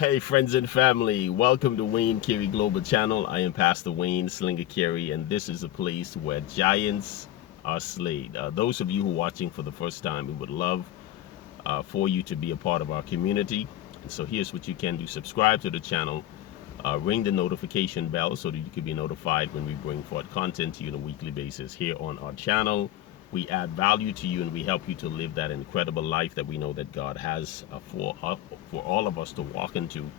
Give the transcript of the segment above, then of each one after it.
Hey friends and family, welcome to Wayne Carey Global Channel. I am Pastor Wayne Slinger Carey, and this is a place where giants are slayed. Those of you who are watching for the first time, we would love for you to be a part of our community. And so here's what you can do. Subscribe to the channel, ring the notification bell so that you can be notified when we bring forth content to you on a weekly basis here on our channel. We add value to you and we help you to live that incredible life that we know that God has for all of us to walk into.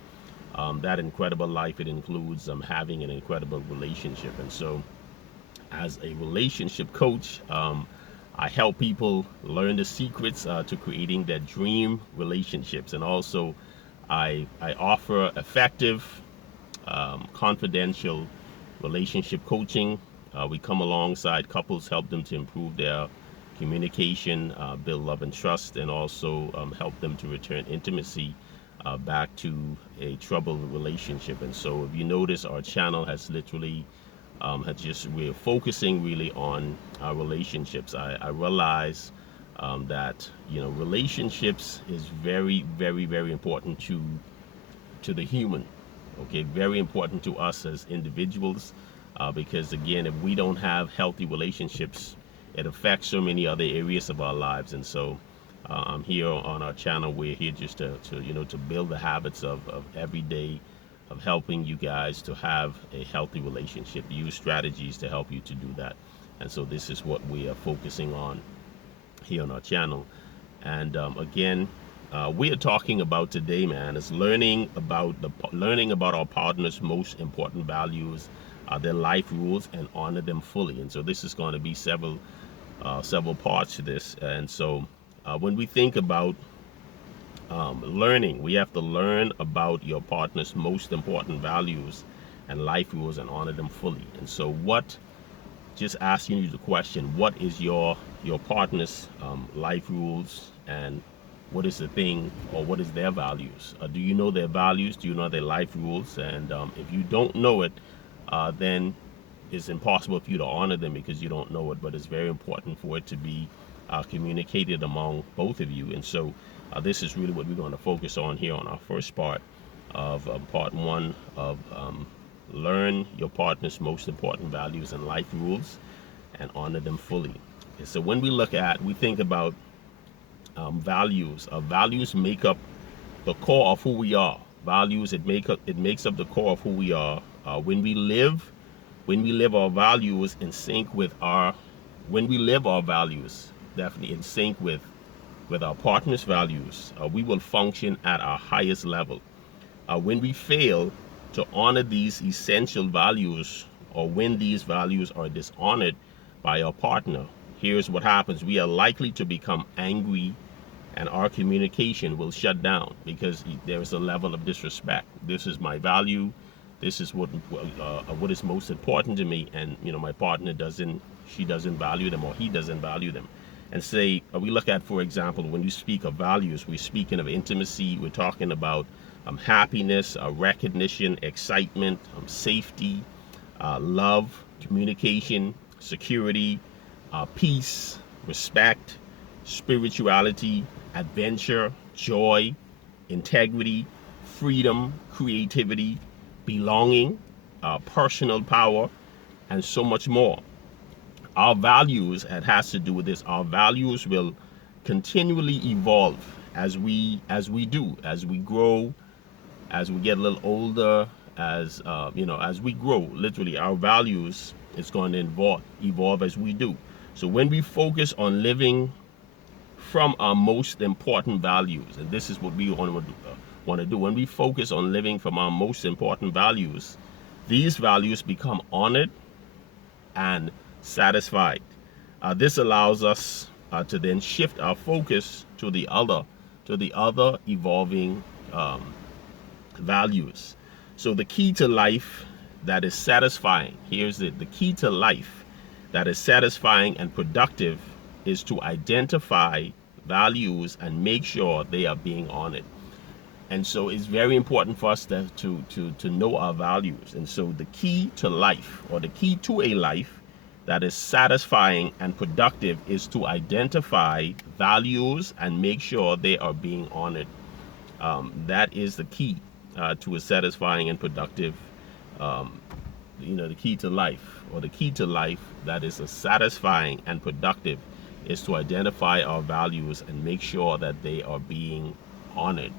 That incredible life, it includes having an incredible relationship. And so as a relationship coach, I help people learn the secrets to creating their dream relationships. And also I offer effective, confidential relationship coaching. We come alongside couples, help them to improve their communication, build love and trust, and also help them to return intimacy back to a troubled relationship. And so if you notice, our channel has literally we're focusing really on our relationships. I realize that relationships is very, very, very important to the human. Okay, very important to us as individuals, because again, if we don't have healthy relationships, it affects so many other areas of our lives. And so I'm here on our channel. We're here just to build the habits of every day of helping you guys to have a healthy relationship, use strategies to help you to do that. And so this is what we are focusing on here on our channel. And again, we are talking about today, man, is learning about our partner's most important values, their life rules, and honor them fully. And so this is going to be several parts to this. And so when we think about learning, we have to learn about your partner's most important values and life rules and honor them fully. And so just asking you the question, what is your partner's life rules, and what is the thing, or what is their values? Do you know their values? Do you know their life rules? And if you don't know it, then it's impossible for you to honor them because you don't know it. But it's very important for it to be communicated among both of you. And so this is really what we're going to focus on here on our first part of part one of learn your partner's most important values and life rules and honor them fully. And so when we think about values. Values make up the core of who we are. Values, it makes up the core of who we are. When we live our values in sync with when we live our values definitely in sync with our partner's values, we will function at our highest level. When we fail to honor these essential values, or when these values are dishonored by our partner, here's what happens. We are likely to become angry, and our communication will shut down because there is a level of disrespect. This is my value. This is what is most important to me, and my partner doesn't value them, or he doesn't value them. And say we look at, for example, when you speak of values, we're speaking of intimacy. We're talking about happiness, recognition, excitement, safety, love, communication, security, peace, respect, spirituality, adventure, joy, integrity, freedom, creativity, belonging, personal power, and so much more. Our values, it has to do with this. Our values will continually evolve as we grow, as we get a little older, as we grow. Literally, our values is going to evolve as we do. So when we focus on living from our most important values, and this is what we want to do. When we focus on living from our most important values, these values become honored and satisfied. This allows us to then shift our focus to the other evolving values. So the key to life that is satisfying, here's it, the key to life that is satisfying and productive is to identify values and make sure they are being honored. And so it's very important for us to know our values. And so the key to life, or the key to a life that is satisfying and productive, is to identify values and make sure they are being honored. That is the key. to a satisfying and productive, the key to life, or the key to life that is a satisfying and productive, is to identify our values and make sure that they are being honored.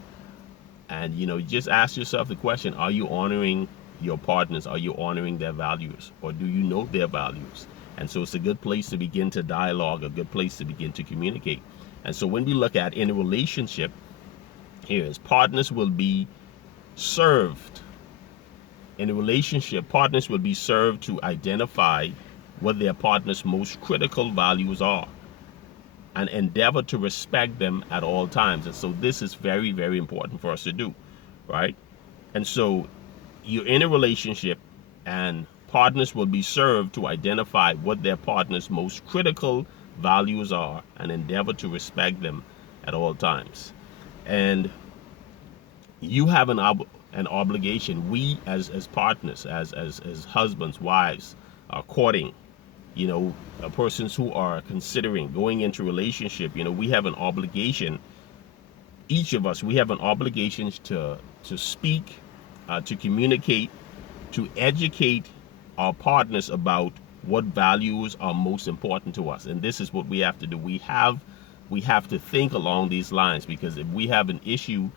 And just ask yourself the question: are you honoring your partners? Are you honoring their values, or do you know their values? And so it's a good place to begin to dialogue, a good place to begin to communicate. And so when we look at in a relationship, here is partners will be served. In a relationship, partners will be served to identify what their partner's most critical values are and endeavor to respect them at all times. And so this is very, very important for us to do, right? And so you're in a relationship, and partners will be served to identify what their partner's most critical values are and endeavor to respect them at all times. And you have an obligation. We as partners, as husbands, wives, are courting, persons who are considering going into relationship. We have an obligation. Each of us, we have an obligation to speak, to communicate, to educate our partners about what values are most important to us. And this is what we have to do. We have to think along these lines, because if we have an issue,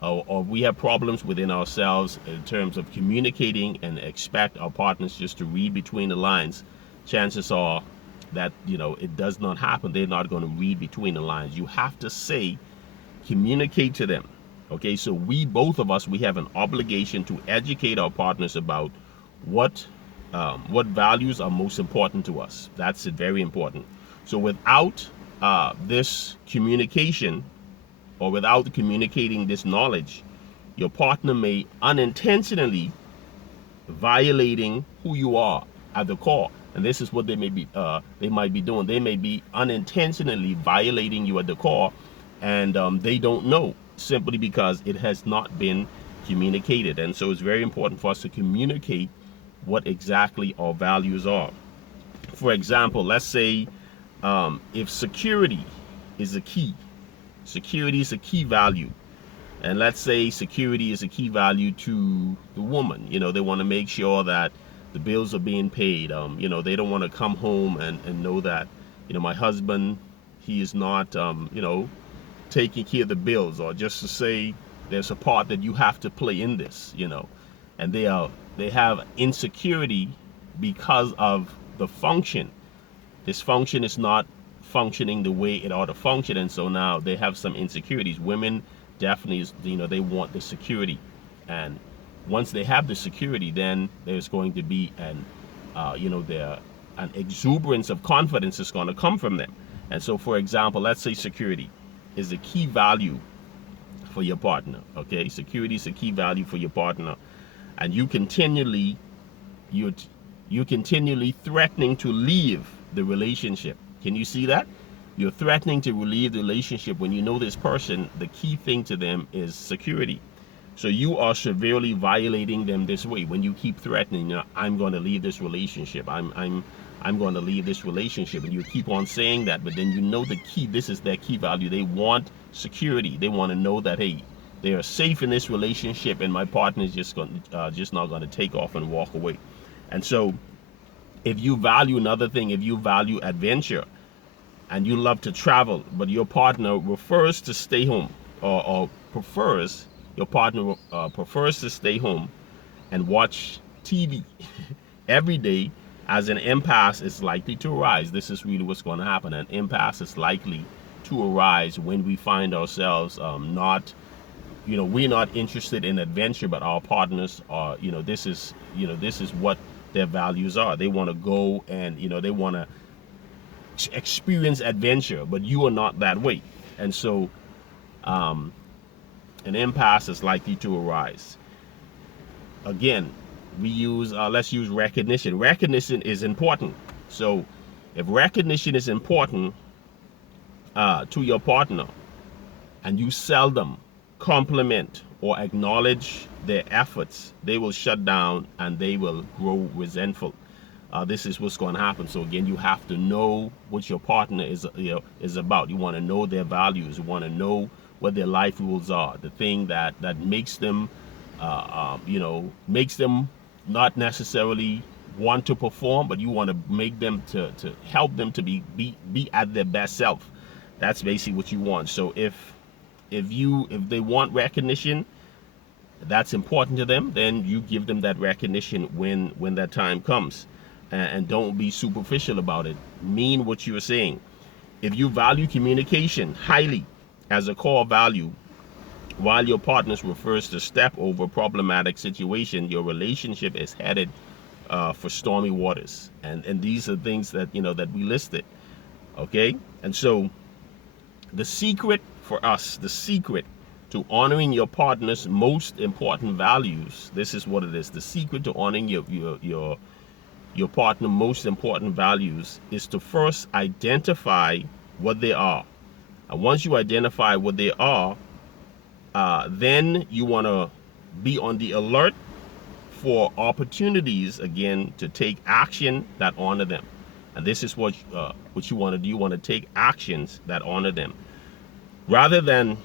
or we have problems within ourselves in terms of communicating and expect our partners just to read between the lines, chances are that it does not happen. They're not going to read between the lines. You have to say, communicate to them. Okay, so both of us, we have an obligation to educate our partners about what values are most important to us. That's very important. So without this communication, or without communicating this knowledge, your partner may unintentionally violating who you are at the core. And this is what they might be doing. They may be unintentionally violating you at the core, and they don't know, simply because it has not been communicated. And so it's very important for us to communicate what exactly our values are. For example, let's say if security is a key value, and let's say security is a key value to the woman. They want to make sure that the bills are being paid. They don't want to come home and know that my husband, he is not taking care of the bills, or just to say there's a part that you have to play in this. And they have insecurity because of the function. This function is not functioning the way it ought to function, and so now they have some insecurities. Women definitely, they want the security, and once they have the security, then there's going to be an exuberance of confidence is going to come from them. And so, for example, let's say security is a key value for your partner. Okay, security is a key value for your partner, and you're continually threatening to leave the relationship. Can you see that? You're threatening to leave the relationship when you know this person, the key thing to them is security. So you are severely violating them this way when you keep threatening, I'm going to leave this relationship. I'm going to leave this relationship, and you keep on saying that, but then the key, this is their key value. They want security. They want to know that, hey, they are safe in this relationship, and my partner is just not going to take off and walk away. And so if you value another thing, if you value adventure and you love to travel, but your partner prefers to stay home, or your partner prefers to stay home and watch TV every day, as an impasse is likely to arise. This is really what's going to happen. An impasse is likely to arise when we find ourselves we're not interested in adventure, but our partners are, this is what their values are. They want to go and, they want to experience adventure, but you are not that way. And so an impasse is likely to arise. Again, let's use recognition. Recognition is important. So if recognition is important to your partner, and you seldom compliment or acknowledge their efforts, they will shut down and they will grow resentful. This is what's going to happen. So again, you have to know what your partner is about. You want to know their values. You want to know what their life rules are, the thing that makes them makes them not necessarily want to perform, but you want to make them to help them to be at their best self. That's basically what you want. So if they want recognition, that's important to them, then you give them that recognition when that time comes, and don't be superficial about it. Mean what you're saying. If you value communication highly as a core value, while your partner refers to step over problematic situation, your relationship is headed for stormy waters. And these are things that that we listed. Okay, and so the secret for us, the secret to honoring your partner's most important values, this is what it is. The secret to honoring your partner's most important values is to first identify what they are. And once you identify what they are, then you want to be on the alert for opportunities again to take action that honor them. And this is what you want to do. You want to take actions that honor them rather than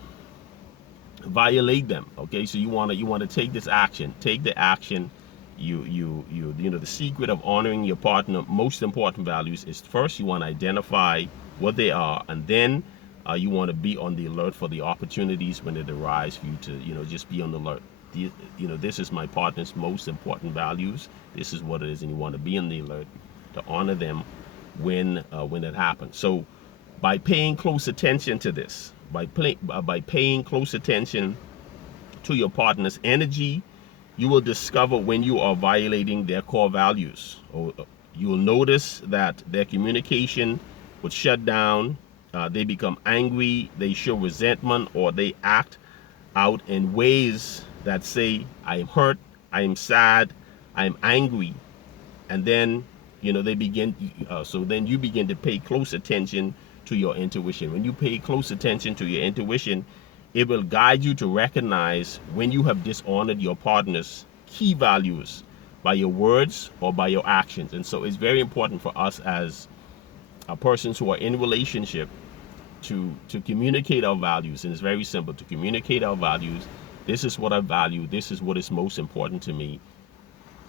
violate them. Okay, so you want to take this action. Take the action. The secret of honoring your partner most important values is first you want to identify what they are, and then you want to be on the alert for the opportunities when it arrives for you to just be on the alert. This is my partner's most important values. This is what it is, and you want to be on the alert to honor them when it happens. So by paying close attention to this, by paying close attention to your partner's energy, you will discover when you are violating their core values. Or you will notice that their communication would shut down. They become angry, they show resentment, or they act out in ways that say, I am hurt, I am sad, I am angry. And then they begin so then you begin to pay close attention to your intuition. When you pay close attention to your intuition, it will guide you to recognize when you have dishonored your partner's key values by your words or by your actions. And so it's very important for us as persons who are in relationship to communicate our values. And it's very simple to communicate our values. This is what I value. This is what is most important to me.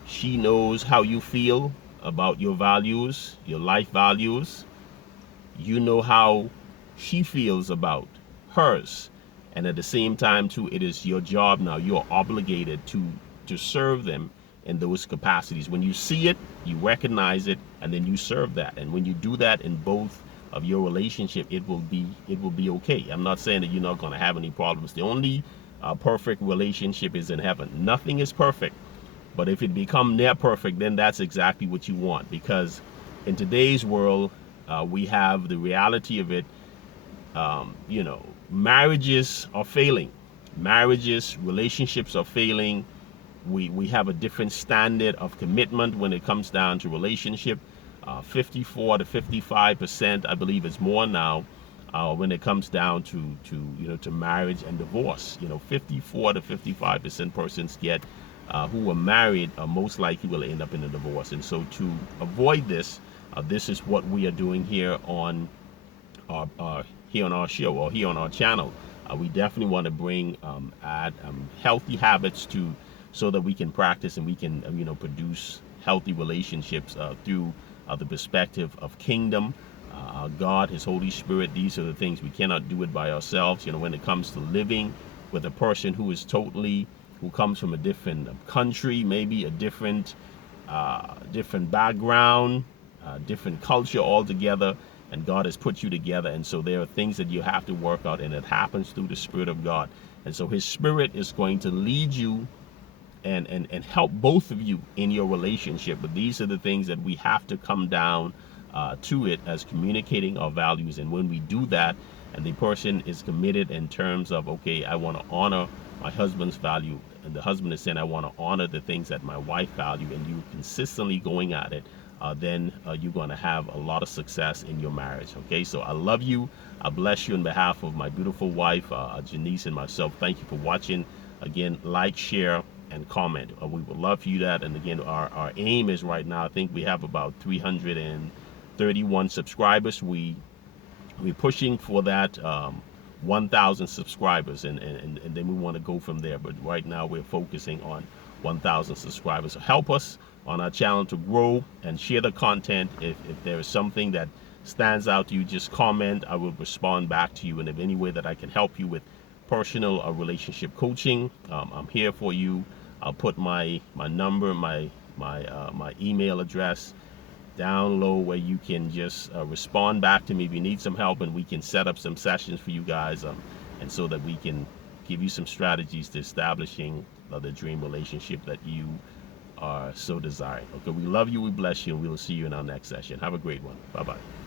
She knows how you feel about your values, your life values. You know how she feels about hers. And at the same time too, it is your job now. You're obligated to serve them in those capacities. When you see it, you recognize it, and then you serve that. And when you do that in both of your relationship, it will be okay. I'm not saying that you're not going to have any problems. The only perfect relationship is in heaven. Nothing is perfect, but if it become near perfect, then that's exactly what you want. Because in today's world, we have the reality of it. Marriages are failing. Relationships are failing. We have a different standard of commitment when it comes down to relationship. 54 to 55%, I believe, is more now when it comes down to marriage and divorce. 54 to 55% persons get who are married most likely will end up in a divorce. And so to avoid this, this is what we are doing here on our show or here on our channel. We definitely want to bring add healthy habits so that we can practice and we can produce healthy relationships through the perspective of kingdom, God, His Holy Spirit. These are the things we cannot do it by ourselves. When it comes to living with a person who comes from a different country, maybe a different background, different culture altogether, and God has put you together. And so there are things that you have to work out, and it happens through the Spirit of God. And so His Spirit is going to lead you and help both of you in your relationship. But these are the things that we have to come down to it as communicating our values. And when we do that, and the person is committed in terms of, okay, I want to honor my husband's value, and the husband is saying, I want to honor the things that my wife value, and you consistently going at it, then you're going to have a lot of success in your marriage. Okay, so I love you. I bless you on behalf of my beautiful wife, Janice, and myself. Thank you for watching. Again, like, share, and comment. We would love for you that. And again, our aim is right now, I think we have about 331 subscribers. We're pushing for that 1,000 subscribers, and then we want to go from there. But right now we're focusing on 1,000 subscribers. So help us on our channel to grow and share the content. If there is something that stands out to you, just comment. I will respond back to you, and if any way that I can help you with personal or relationship coaching, I'm here for you. I'll put my number, my email address down low, where you can just respond back to me if you need some help, and we can set up some sessions for you guys, and so that we can give you some strategies to establishing the dream relationship that you are so desiring. Okay, we love you, we bless you, and we will see you in our next session. Have a great one. Bye-bye.